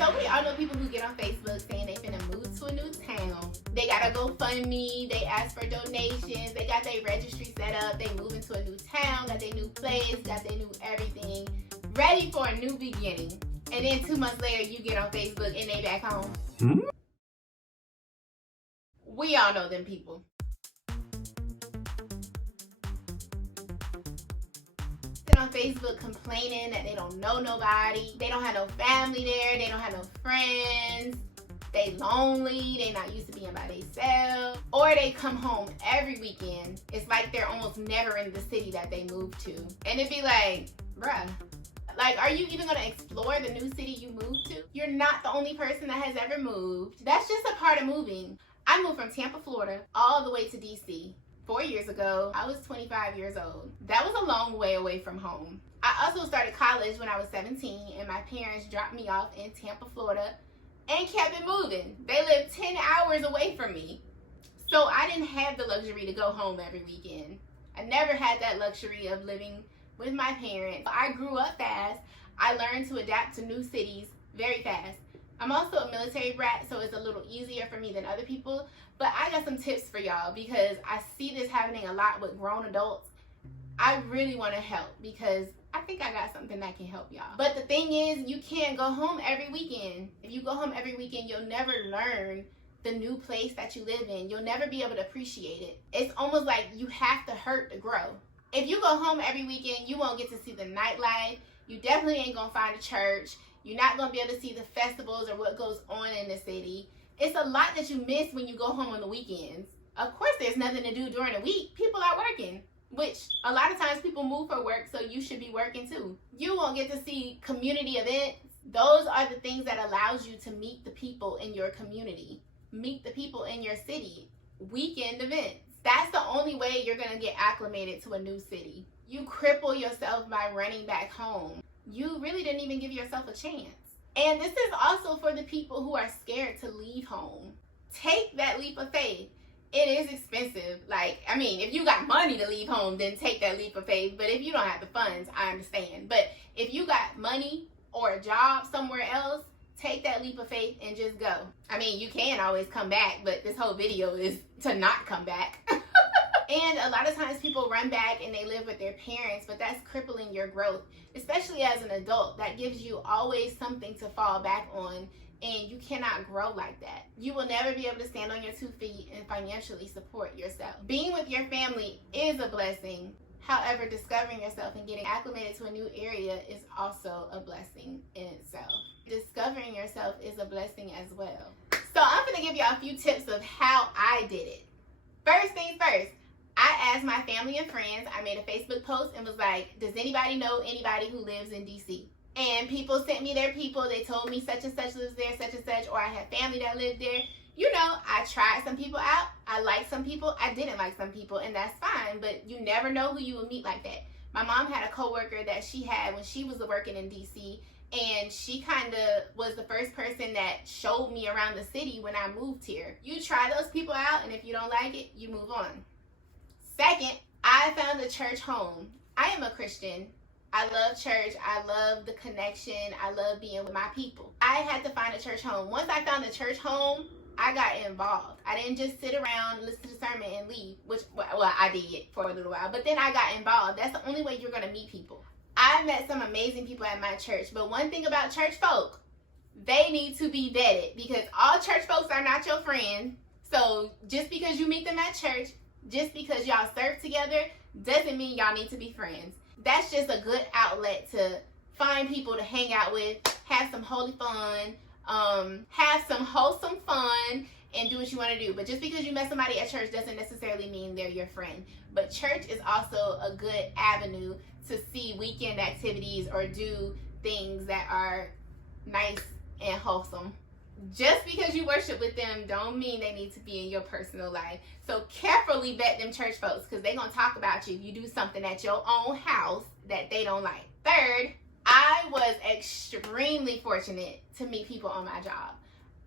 So we all know people who get on Facebook saying they finna move to a new town. They gotta go fund me, they ask for donations, they got their registry set up, they move into a new town, got their new place, got their new everything, ready for a new beginning. And then 2 months later, you get on Facebook and they back home. We all know them people. On Facebook complaining that they don't know nobody, they don't have no family there, they don't have no friends, they lonely, they not used to being by themselves, or they come home every weekend. It's like they're almost never in the city that they moved to. And it'd be like, bruh, like, are you even gonna explore the new city you moved to? You're not the only person that has ever moved. That's just a part of moving. I moved from Tampa, Florida, all the way to DC. 4 years ago, I was 25 years old. That was a long way away from home. I also started college when I was 17, and my parents dropped me off in Tampa, Florida, and kept it moving. They lived 10 hours away from me. So I didn't have the luxury to go home every weekend. I never had that luxury of living with my parents. I grew up fast. I learned to adapt to new cities very fast. I'm also a military brat, so it's a little easier for me than other people. But I got some tips for y'all because I see this happening a lot with grown adults. I really want to help because I think I got something that can help y'all. But the thing is, you can't go home every weekend. If you go home every weekend, you'll never learn the new place that you live in. You'll never be able to appreciate it. It's almost like you have to hurt to grow. If you go home every weekend, you won't get to see the nightlife. You definitely ain't gonna find a church. You're not gonna be able to see the festivals or what goes on in the city. It's a lot that you miss when you go home on the weekends. Of course, there's nothing to do during the week. People are working, which a lot of times people move for work, so you should be working too. You won't get to see community events. Those are the things that allows you to meet the people in your community, meet the people in your city. Weekend events. That's the only way you're gonna get acclimated to a new city. You cripple yourself by running back home. You really didn't even give yourself a chance. And this is also for the people who are scared to leave home. Take that leap of faith. It is expensive. Like, I mean, if you got money to leave home, then take that leap of faith. But if you don't have the funds, I understand. But if you got money or a job somewhere else, take that leap of faith and just go. I mean, you can always come back, but this whole video is to not come back. And a lot of times people run back and they live with their parents, but that's crippling your growth, especially as an adult. That gives you always something to fall back on, and you cannot grow like that. You will never be able to stand on your 2 feet and financially support yourself. Being with your family is a blessing. However, discovering yourself and getting acclimated to a new area is also a blessing in itself. Discovering yourself is a blessing as well. So I'm gonna give y'all a few tips of how I did it. First things first, I asked my family and friends. I made a Facebook post and was like, does anybody know anybody who lives in DC? And people sent me their people. They told me such and such lives there, such and such, or I had family that lived there. You know, I tried some people out. I liked some people. I didn't like some people, and that's fine, but you never know who you will meet like that. My mom had a coworker that she had when she was working in DC, and she kind of was the first person that showed me around the city when I moved here. You try those people out, and if you don't like it, you move on. Second, I found a church home. I am a Christian. I love church. I love the connection. I love being with my people. I had to find a church home. Once I found a church home, I got involved. I didn't just sit around, listen to the sermon, and leave, which, well, I did for a little while, but then I got involved. That's the only way you're going to meet people. I met some amazing people at my church, but one thing about church folk, they need to be vetted because all church folks are not your friend. So just because you meet them at church, just because y'all serve together, doesn't mean y'all need to be friends. That's just a good outlet to find people to hang out with, have some holy fun, have some wholesome fun, and do what you want to do. But just because you met somebody at church doesn't necessarily mean they're your friend. But church is also a good avenue to see weekend activities or do things that are nice and wholesome. Just because you worship with them don't mean they need to be in your personal life. So carefully vet them church folks because they're going to talk about you if you do something at your own house that they don't like. Third, I was extremely fortunate to meet people on my job.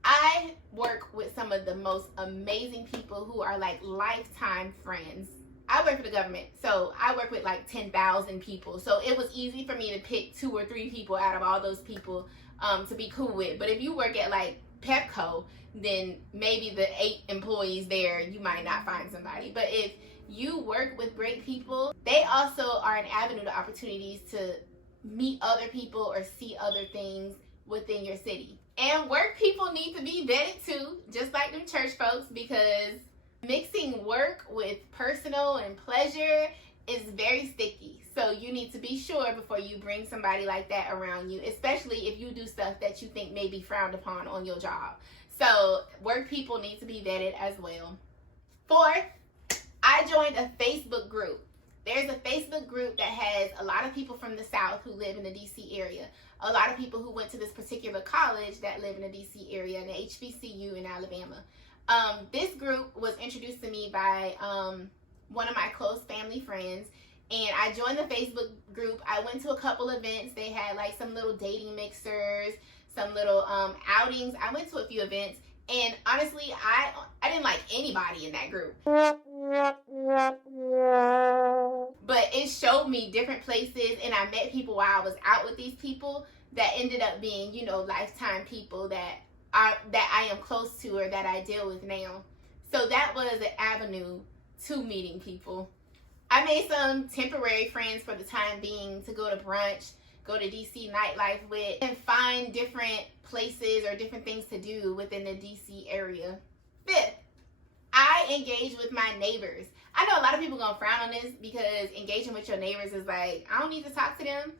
I work with some of the most amazing people who are like lifetime friends. I work for the government, so I work with like 10,000 people. So it was easy for me to pick 2 or 3 people out of all those people to be cool with. But if you work at like Pepco, then maybe the 8 employees there, you might not find somebody. But if you work with great people, they also are an avenue to opportunities to meet other people or see other things within your city. And work people need to be vetted too, just like them church folks, because mixing work with personal and pleasure is very sticky. So you need to be sure before you bring somebody like that around you, especially if you do stuff that you think may be frowned upon on your job. So work people need to be vetted as well. 4th, I joined a Facebook group. There's a Facebook group that has a lot of people from the South who live in the DC area. A lot of people who went to this particular college that live in the DC area, in the HBCU in Alabama. This group was introduced to me by one of my close family friends, and I joined the Facebook group. I went to a couple events. They had like some little dating mixers, some little outings. I went to a few events, and honestly, I didn't like anybody in that group. But it showed me different places, and I met people while I was out with these people that ended up being, you know, lifetime people that I am close to or that I deal with now. So that was an avenue to meeting people. I made some temporary friends for the time being to go to brunch, go to DC nightlife with, and find different places or different things to do within the DC area. 5th, I engage with my neighbors. I know a lot of people gonna frown on this because engaging with your neighbors is like, I don't need to talk to them,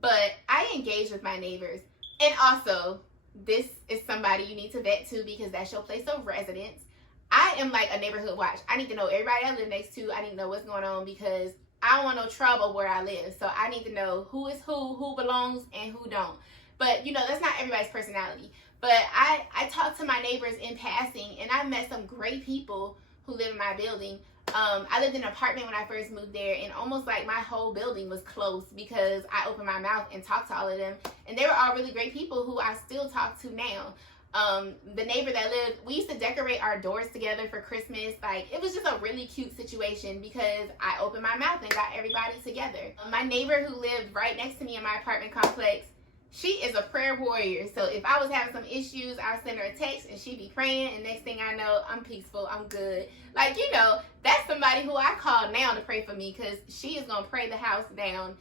but I engage with my neighbors. And also, this is somebody you need to vet too, because that's your place of residence. I am like a neighborhood watch. I need to know everybody I live next to. I need to know what's going on, because I don't want no trouble where I live. So I need to know who is who belongs and who don't. But you know, that's not everybody's personality. But I talked to my neighbors in passing, and I met some great people who live in my building. I lived in an apartment when I first moved there, and almost like my whole building was closed because I opened my mouth and talked to all of them. And they were all really great people who I still talk to now. The neighbor that lived, we used to decorate our doors together for Christmas. Like, it was just a really cute situation because I opened my mouth and got everybody together. My neighbor who lived right next to me in my apartment complex, she is a prayer warrior. So if I was having some issues, I'll send her a text and she'd be praying, and next thing I know, I'm peaceful, I'm good. Like, you know, that's somebody who I call now to pray for me, because she is going to pray the house down.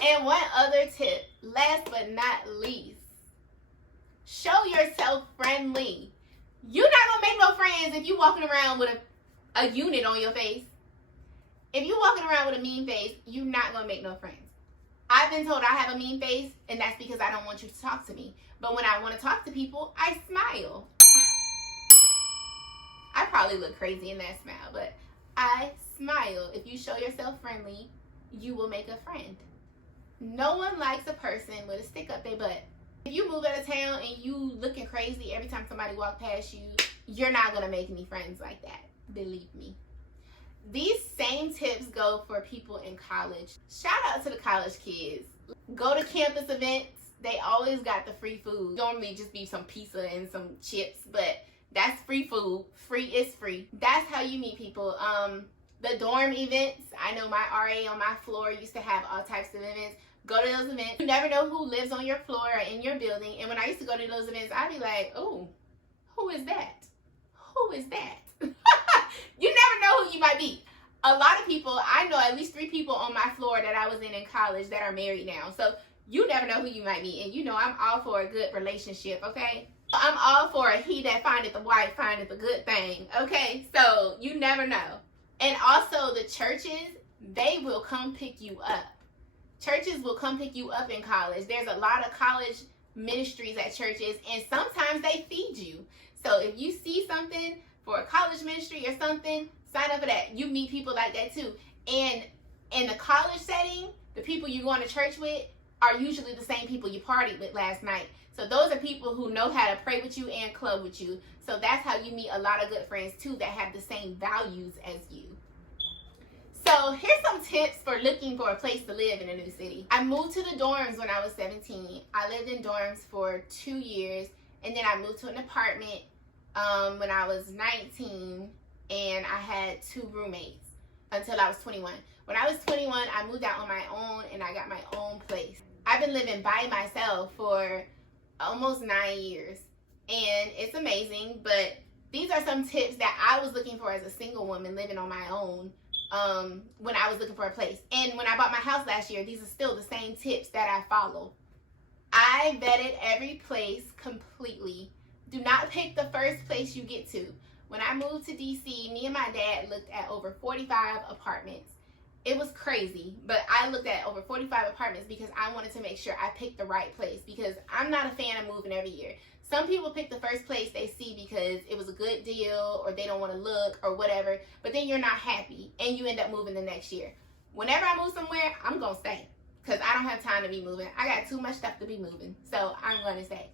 And one other tip, last but not least, show yourself friendly. You're not going to make no friends if you're walking around with a unit on your face. If you're walking around with a mean face, you're not going to make no friends. I've been told I have a mean face, and that's because I don't want you to talk to me. But when I want to talk to people, I smile. I probably look crazy in that smile, but I smile. If you show yourself friendly, you will make a friend. No one likes a person with a stick up their butt. If you move out of town and you looking crazy every time somebody walk past you, you're not going to make any friends like that. Believe me. These same tips go for people in college. Shout out to the college kids. Go to campus events. They always got the free food. Normally just be some pizza and some chips, but that's free food. Free is free. That's how you meet people. The dorm events. I know my RA on my floor used to have all types of events. Go to those events. You never know who lives on your floor or in your building. And when I used to go to those events, I'd be like, oh, who is that? Who is that? You never know who you might be. A lot of people, I know at least 3 people on my floor that I was in college that are married now. So you never know who you might meet. And you know I'm all for a good relationship, okay? I'm all for a he that findeth the wife findeth a good thing, okay? So you never know. And also the churches, they will come pick you up. Churches will come pick you up in college. There's a lot of college ministries at churches, and sometimes they feed you. So if you see something for a college ministry or something, sign up for that. You meet people like that too. And in the college setting, the people you're going to church with are usually the same people you partied with last night. So those are people who know how to pray with you and club with you. So that's how you meet a lot of good friends too that have the same values as you. So here's some tips for looking for a place to live in a new city. I moved to the dorms when I was 17. I lived in dorms for 2 years, and then I moved to an apartment when I was 19, and I had 2 roommates until I was 21. When I was 21, I moved out on my own, and I got my own place. I've been living by myself for almost 9 years. And it's amazing, but these are some tips that I was looking for as a single woman living on my own when I was looking for a place. And when I bought my house last year, these are still the same tips that I follow. I vetted every place completely. Do not pick the first place you get to. When I moved to DC, me and my dad looked at over 45 apartments. It was crazy, but I looked at over 45 apartments because I wanted to make sure I picked the right place, because I'm not a fan of moving every year. Some people pick the first place they see because it was a good deal or they don't want to look or whatever, but then you're not happy and you end up moving the next year. Whenever I move somewhere, I'm going to stay because I don't have time to be moving. I got too much stuff to be moving, so I'm going to stay.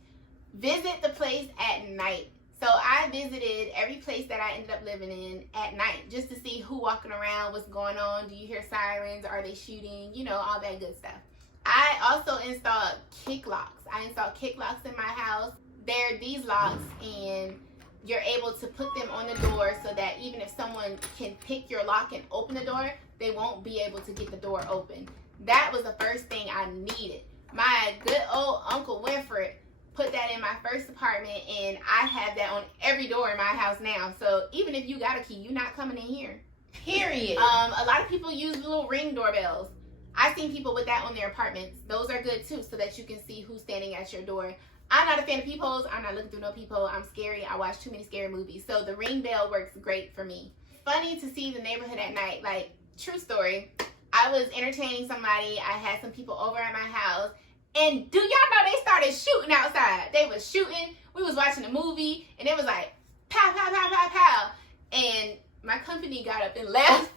Visit the place at night. So I visited every place that I ended up living in at night just to see who walking around, what's going on, do you hear sirens, are they shooting, you know, all that good stuff. I also installed kick locks. I installed kick locks in my house. They're these locks, and you're able to put them on the door so that even if someone can pick your lock and open the door, they won't be able to get the door open. That was the first thing I needed. My good old Uncle Winfred put that in my first apartment, and I have that on every door in my house now. So even if you got a key, you're not coming in here. Period. A lot of people use little ring doorbells. I've seen people with that on their apartments. Those are good too, so that you can see who's standing at your door. I'm not a fan of peepholes. I'm not looking through no peephole. I'm scary. I watch too many scary movies. So the ring bell works great for me. Funny to see the neighborhood at night. Like, true story. I was entertaining somebody. I had some people over at my house. And do y'all know they started shooting outside? They was shooting. We was watching a movie. And it was like, pow, pow, pow, pow, pow. And my company got up and left.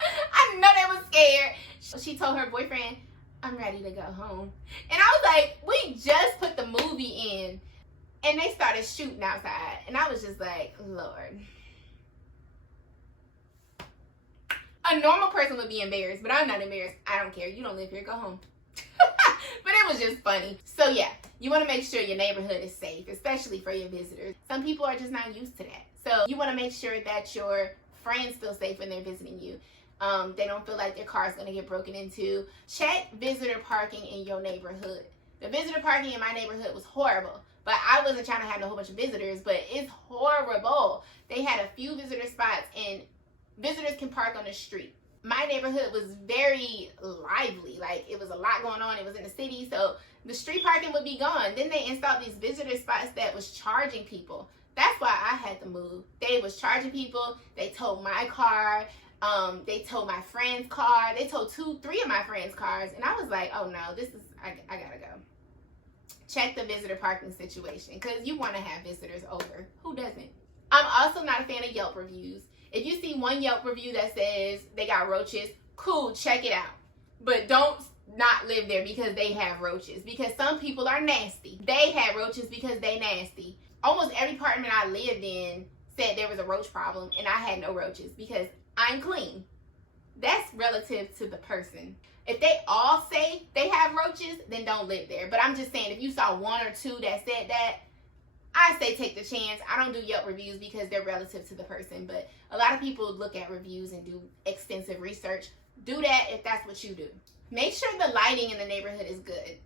I know they was scared. She told her boyfriend, I'm ready to go home. And I was like, we just put the movie in. And they started shooting outside. And I was just like, Lord. A normal person would be embarrassed, but I'm not embarrassed. I don't care. You don't live here. Go home. But it was just funny. So yeah, you want to make sure your neighborhood is safe, especially for your visitors. Some people are just not used to that. So you want to make sure that your friends feel safe when they're visiting you. They don't feel like their car is going to get broken into. Check visitor parking in your neighborhood. The visitor parking in my neighborhood was horrible, but I wasn't trying to have a whole bunch of visitors, but it's horrible. They had a few visitor spots, and visitors can park on the street. My neighborhood was very lively. Like, it was a lot going on. It was in the city, so the street parking would be gone. Then they installed these visitor spots that was charging people. That's why I had to move. They was charging people. They towed my car. They towed my friend's car. They towed 2-3 of my friends' cars. And I was like, oh no, I gotta go. Check the visitor parking situation, because you want to have visitors over. Who doesn't? I'm also not a fan of Yelp reviews. If you see one Yelp review that says they got roaches, cool, check it out. But don't not live there because they have roaches, because some people are nasty. They had roaches because they nasty. Almost every apartment I lived in said there was a roach problem, and I had no roaches because I'm clean. That's relative to the person. If they all say they have roaches, then don't live there. But I'm just saying, if you saw 1 or 2 that said that, I say take the chance. I don't do Yelp reviews because they're relative to the person, but a lot of people look at reviews and do extensive research. Do that if that's what you do. Make sure the lighting in the neighborhood is good.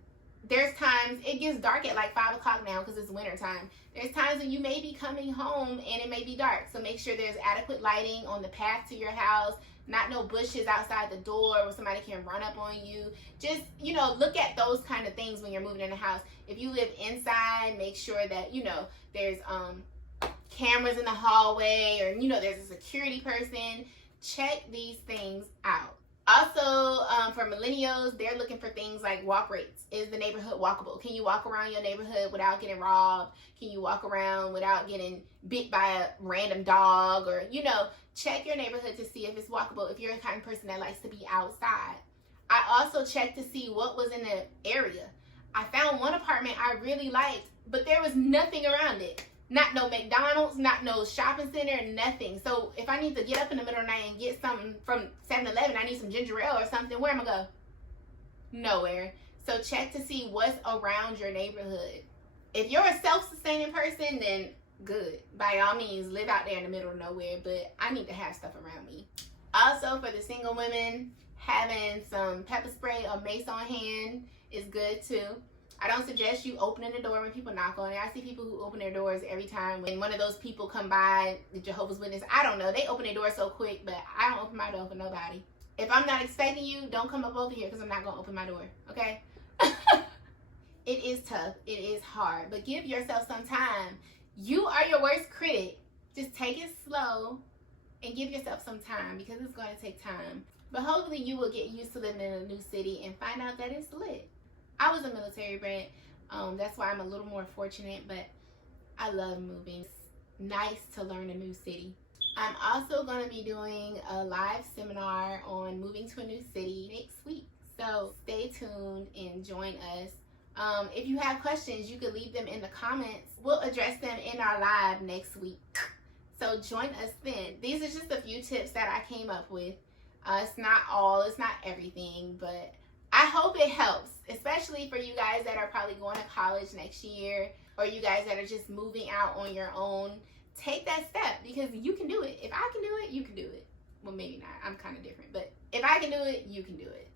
There's times, it gets dark at like 5 o'clock now because it's winter time. There's times when you may be coming home and it may be dark. So make sure there's adequate lighting on the path to your house, not no bushes outside the door where somebody can run up on you. Just, you know, look at those kind of things when you're moving in a house. If you live inside, make sure that, you know, there's cameras in the hallway, or, you know, there's a security person. Check these things out. Also, for millennials, they're looking for things like walk rates. Is the neighborhood walkable? Can you walk around your neighborhood without getting robbed? Can you walk around without getting bit by a random dog? Or, you know, check your neighborhood to see if it's walkable if you're the kind of person that likes to be outside. I also checked to see what was in the area. I found one apartment I really liked, but there was nothing around it. Not no McDonald's, not no shopping center, nothing. So if I need to get up in the middle of the night and get something from 7-Eleven, I need some ginger ale or something, where am I going to go? Nowhere. So check to see what's around your neighborhood. If you're a self-sustaining person, then good. By all means, live out there in the middle of nowhere, but I need to have stuff around me. Also, for the single women, having some pepper spray or mace on hand is good too. I don't suggest you opening the door when people knock on it. I see people who open their doors every time when one of those people come by, the Jehovah's Witness. I don't know. They open their door so quick, but I don't open my door for nobody. If I'm not expecting you, don't come up over here because I'm not going to open my door, okay? It is tough. It is hard. But give yourself some time. You are your worst critic. Just take it slow and give yourself some time because it's going to take time. But hopefully you will get used to living in a new city and find out that it's lit. I was a military brat. That's why I'm a little more fortunate, but I love moving. It's nice to learn a new city. I'm also going to be doing a live seminar on moving to a new city next week. So stay tuned and join us. If you have questions, you can leave them in the comments. We'll address them in our live next week. So join us then. These are just a few tips that I came up with. It's not all, it's not everything, but I hope it helps, especially for you guys that are probably going to college next year, or you guys that are just moving out on your own. Take that step because you can do it. If I can do it, you can do it. Well, maybe not. I'm kind of different, but if I can do it, you can do it.